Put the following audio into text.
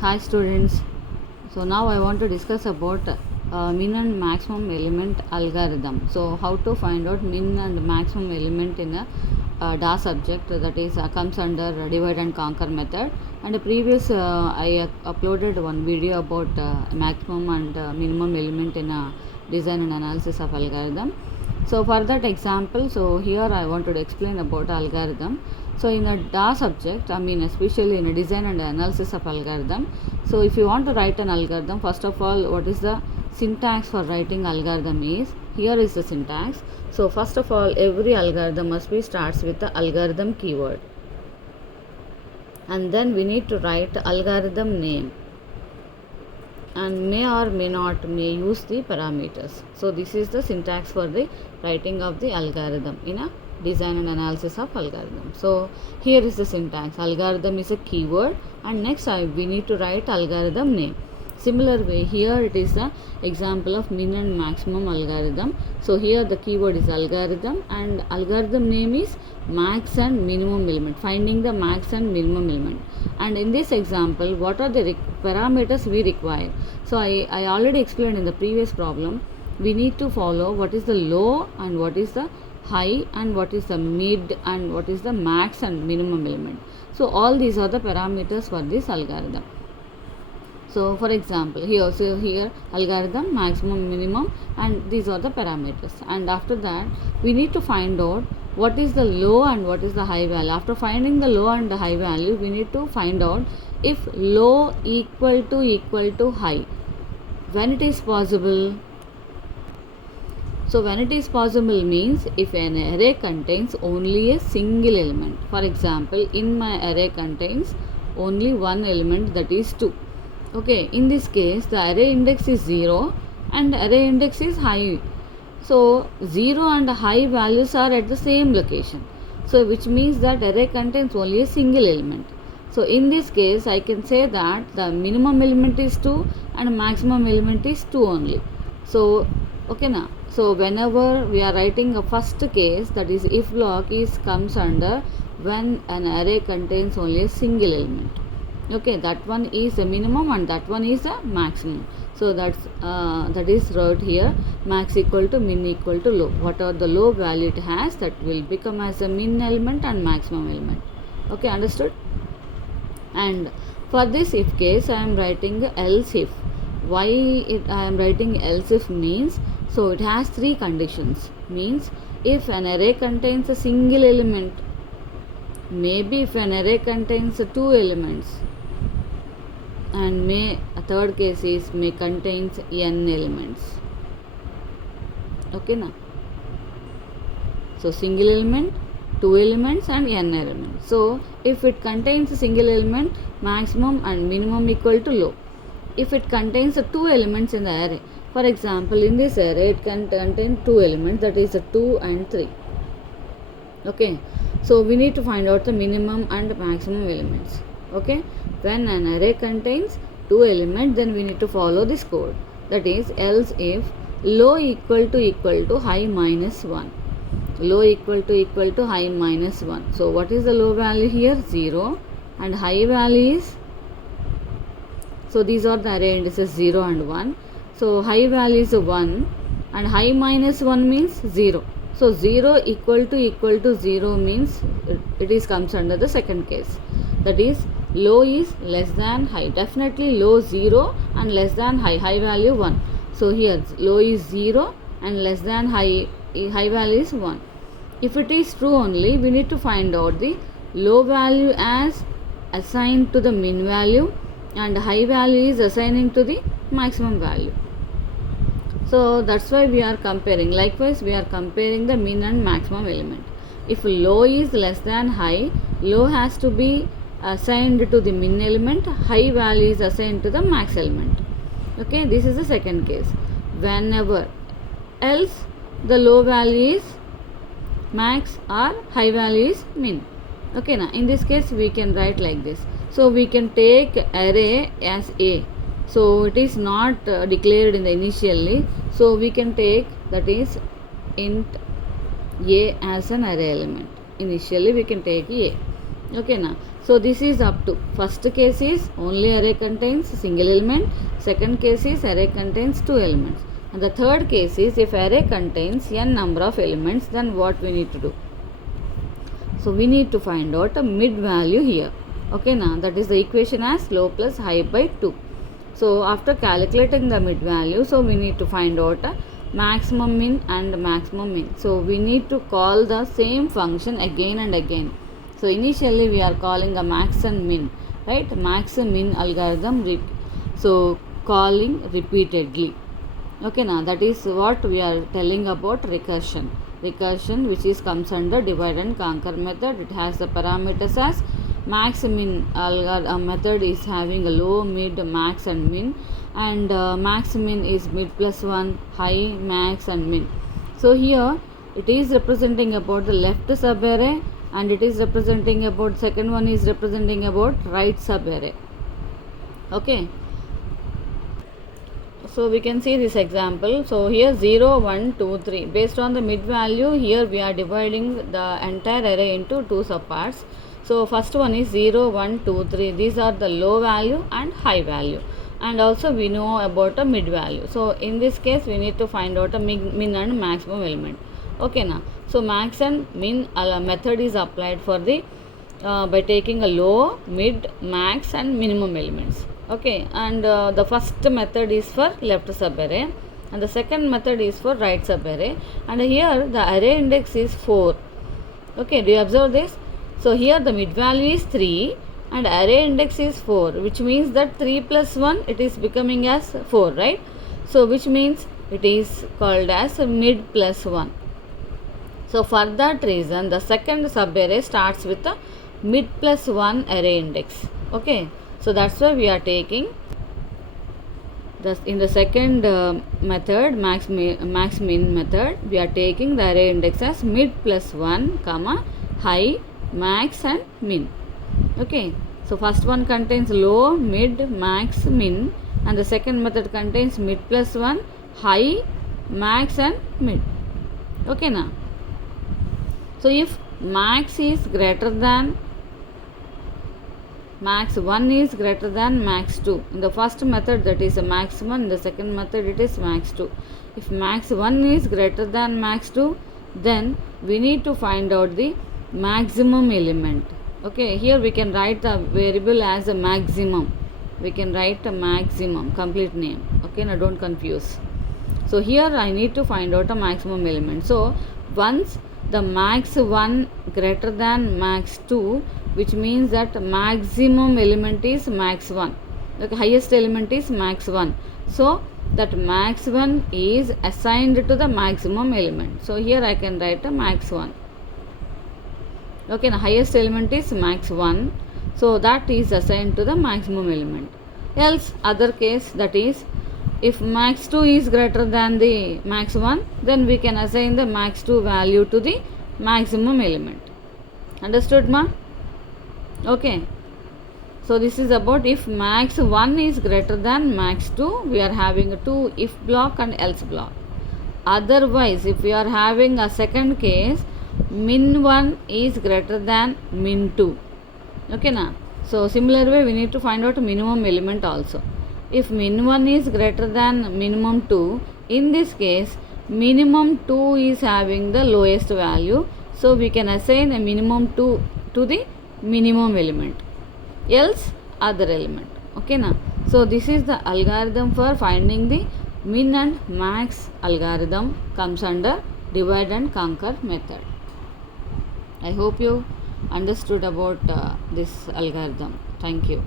Hi students. So now I want to discuss about min and maximum element algorithm. So how to find out min and maximum element in a DAA subject, that is comes under divide and conquer method. And the previous I uploaded one video about maximum and minimum element in a design and analysis of algorithm. So for that example, so here I wanted to explain about algorithm. So in a DAA subject, especially in a design and analysis of algorithm. So if you want to write an algorithm, first of all, what is the syntax for writing algorithm is, here is the syntax. So first of all, every algorithm must be starts with the algorithm keyword. And then we need to write algorithm name. And may or may not may use the parameters. So this is the syntax for the writing of the algorithm in a design and analysis of algorithm. So here is the syntax. Algorithm is a keyword, and next we need to write algorithm name. Similar way, here it is the example of min and maximum algorithm. So here the keyword is algorithm and algorithm name is max and minimum element, finding the max and minimum element. And in this example, what are the parameters we require? So I already explained in the previous problem. We need to follow what is the low and what is the high and what is the mid and what is the max and minimum element. So all these are the parameters for this algorithm. So for example, here algorithm maximum, minimum, and these are the parameters. And after that, we need to find out what is the low and what is the high value. After finding the low and the high value, we need to find out if low equal to high. When it is possible? So when it is possible means if an array contains only a single element. For example, in my array contains only one element, that is 2. Okay, in this case the array index is 0 and array index is high. So 0 and high values are at the same location. So which means that array contains only a single element. So in this case I can say that the minimum element is 2 and maximum element is 2 only. So okay now. So whenever we are writing a first case, that is if block is comes under when an array contains only a single element. Okay, that one is a minimum and that one is a maximum. So that is wrote here, max equal to min equal to low. What are the low value it has, that will become as a min element and maximum element. Okay, understood? And for this if case I am writing else if. Why I am writing else if means, so it has 3 conditions. Means if an array contains a single element, maybe if an array contains 2 elements, and a third case is may contains n elements. Okay now. So single element, 2 elements and n elements. So if it contains a single element, maximum and minimum equal to low. If it contains 2 elements in the array, for example in this array it can contain 2 elements, that is 2 and 3. Okay, so we need to find out the minimum and maximum elements. Okay, when an array contains 2 elements, then we need to follow this code, that is else if low equal to high minus 1. Low equal to high minus 1. So what is the low value here? 0, and high value is, so these are the array indices 0 and 1. So high value is 1 and high minus 1 means 0. So 0 equal to 0 means it is comes under the second case, that is low is less than high. Definitely low 0 and less than high value 1. So here low is 0 and less than high value is 1. If it is true only, we need to find out the low value as assigned to the min value and high value is assigning to the maximum value. So that's why we are comparing. Likewise, we are comparing the min and maximum element. If low is less than high, low has to be assigned to the min element, high value is assigned to the max element. Okay, this is the second case. Whenever else the low value is max or high value is min. Okay, now in this case we can write like this. So we can take array as A. So it is not declared in the initially. So we can take, that is int A as an array element. Initially we can take A. Okay now. So this is up to first case is only array contains single element, second case is array contains two elements, and the third case is if array contains n number of elements, then what we need to do? So we need to find out a mid value here. Okay, now that is the equation as low plus high by 2. So after calculating the mid value, so we need to find out a maximum min and maximum min. So we need to call the same function again and again. So initially we are calling a max and min, right? Max and min algorithm. So calling repeatedly. Okay, now that is what we are telling about recursion. Recursion, which is comes under divide and conquer method. It has the parameters as max min. Method is having a low, mid, max and min, and max min is mid plus 1, high, max and min. So here it is representing about the left subarray, and it is representing about second one is representing about right subarray. Okay, so we can see this example. So here 0, 1, 2, 3. Based on the mid value, here we are dividing the entire array into two subparts. So first one is 0, 1, 2, 3. These are the low value and high value. And also we know about a mid value. So in this case we need to find out a min and maximum element. Okay, now so max and min method is applied for the by taking a low, mid, max and minimum elements. Okay, and the first method is for left subarray and the second method is for right subarray, and here the array index is 4. Okay, do you observe this? So here the mid value is 3 and array index is 4, which means that 3 plus 1 it is becoming as 4, right? So which means it is called as mid plus 1. So for that reason the second subarray starts with a mid plus 1 array index. Okay, so that's why we are taking in the second method, max min method, we are taking the array index as mid plus 1 comma high, max and min. Okay, so first one contains low, mid, max, min, and the second method contains mid plus 1, high, max and mid. Okay, now so if max is greater than max 1 is greater than max 2, in the first method that is a max 1, in the second method it is max 2. If max 1 is greater than max 2, then we need to find out the maximum element. Okay, here we can write the variable as a maximum. We can write a maximum, complete name. Okay, now don't confuse. So here I need to find out a maximum element. So once the max 1 greater than max 2, which means that maximum element is max 1. The highest element is max 1. So that max 1 is assigned to the maximum element. So here I can write a max 1. Okay, the highest element is max 1. So that is assigned to the maximum element. Else other case, that is if max 2 is greater than the max 1, then we can assign the max 2 value to the maximum element. Understood, ma? Okay. So this is about if max 1 is greater than max 2, we are having a 2 if block and else block. Otherwise, if we are having a second case, min 1 is greater than min 2. Okay, na? So similar way we need to find out minimum element also. If min 1 is greater than minimum 2, in this case minimum 2 is having the lowest value, so we can assign a minimum 2 to the minimum element, else other element. Okay, na? So this is the algorithm for finding the min and max algorithm, comes under divide and conquer method. I hope you understood about this algorithm. Thank you.